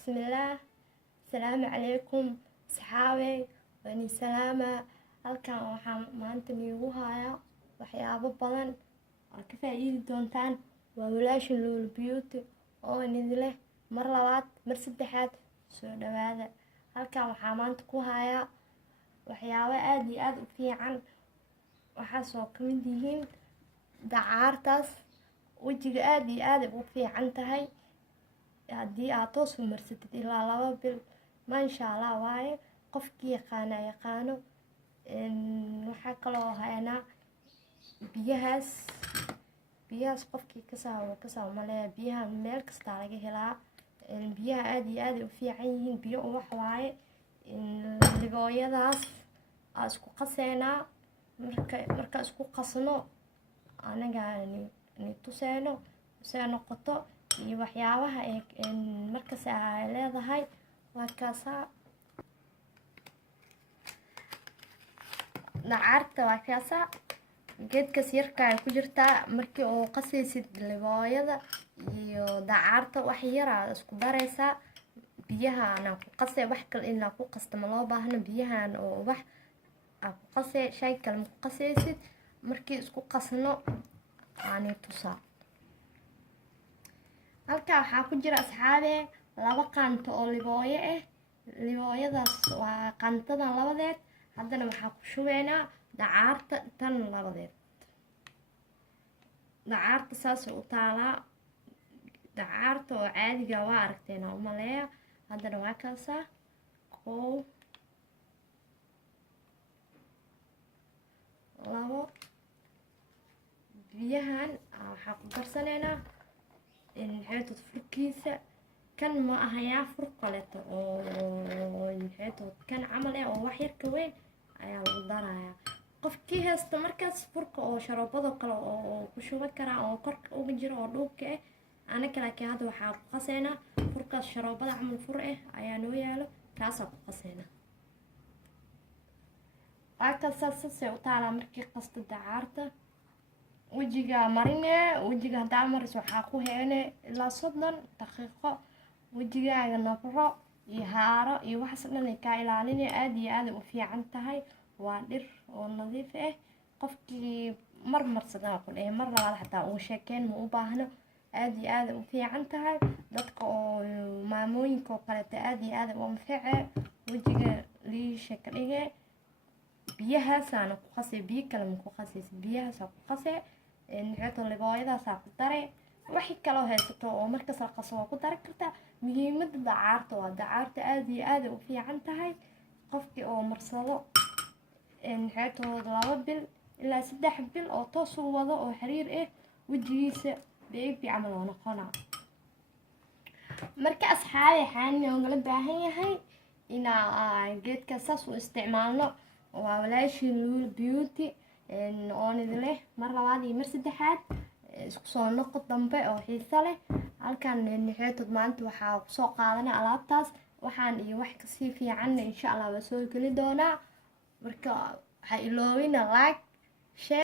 بسم الله. السلام عليكم صحابي واني سلامة. halkan waxaan maanta niigu hayaa waxyaabo badan oo ka faa'iidi doontaan. waa walaashin Lulu Beauty oo nidile mar labaad mar saddexaad soo dhawaada. halkan waxaan maanta ku hayaa waxyaabo aad iyo aad u fiican. waxaas oo ka mid yihiin dacaartaas wajiga aad iyo aad ugu fiican tahay haddii aad toos u marsatid ilaa 2 bil maasha Allah waaye. qofkii yaqaano waxaa kaloo haynaa biyahaas qofkii kasoo maleeya biyaha meel kasta laga helaa. biyaha aad iyo aad u fiican yihiin. biyo wax waaye ligooyadaas aan isku qaseynaa. marka isku qasno anaga ni tuseeno soo noqoto iyo waxyaabaha markaas ay leedahay. markaasa dacaarta waa kaasa geedkaas yarka ay ku jirtaa. markii oo qasaysid ligooyada iyo dacaarta wax yar aad isku daraysaa. biyahaana ku qasay wax kale inaa ku qasto ma loo baahna. biyahan oo wax aad ku qasay shay kale ma ku qasaysid. markii isku qasno aanay tusaa. halka waxaa ku jira asxaabe 2 qaanto oo ligooyo ah. ligooyadaas waa qaantadan labadeed. haddana waxaa ku shubeynaa dacaarta tan labadeed. dacaarta saas u taalaa. dacaarta oo caadiga waa aragteena u maleeya. haddana waa kaasaa 1 2 biyahan waxaa ku darsanaynaa xeeto furkiisa. kan ma ahayaa fur kaleeto oo xeeto kan camal ah oo wax yar ka weyn ayaa lagu darayaa. qofkii haysta markaas furka oo sharoobada kale oo ku shuban karaa oo korka uga jiro oo dhuubka ah. anaga laakiin hadda waxaa ku qaseynaa furkaas sharoobada camal fur ah ayaa noo yaalo kaasaa ku qaseynaa. saasay u taalaa. markii qasta dacaarta wajiga marine. wajiga haddaa maris waxaa ku heene ilaa 30 daqiiqo. wajigaaga nabro iyo haaro iyo waxaas dhan ay kaa ilaalinaya. aad iyo aad u fiican tahay. waa dhir oo nadiif ah. qofkii marsadana ku dhahay mar labaad xataa ugu sheekeen ma u baahno. aad iyo aad u fiican tahay. dadka oo maamooyinka oo kaleeto aad iyo aad u anface. wajiga liisha ka dhige. biyahaasaana ku qasay. biyo kale ma ku qasaysid. biyahaasaa ku qasay xeeto ligooyadaasaa ku daray. wixii kaloo haysato oo markaas la qaso waa ku dari kartaa. muhiimada dacaarta waa dacaarta aad iyo aad u fiican tahay. qofkii oo marsado xeetooda 2 bil ilaa 3 bil oo toos u wado oo xiriir ah wajigiisa beebi camal oo noqonaa. marka asxaabi waxaan noogala baahan yahay inaa geedka saas u isticmaalno. waa walaashin Lulu Beauty oo nidile mar labaad iyo mar saddexaad isku soo noqod dambe oo xiiso leh. halkan xeetod maanta waxaa ku soo qaadanay alaabtaas. waxaan iyo wax ka sii fiican insha Allah waa soo geli doonaa. marka waxaa iloowina like share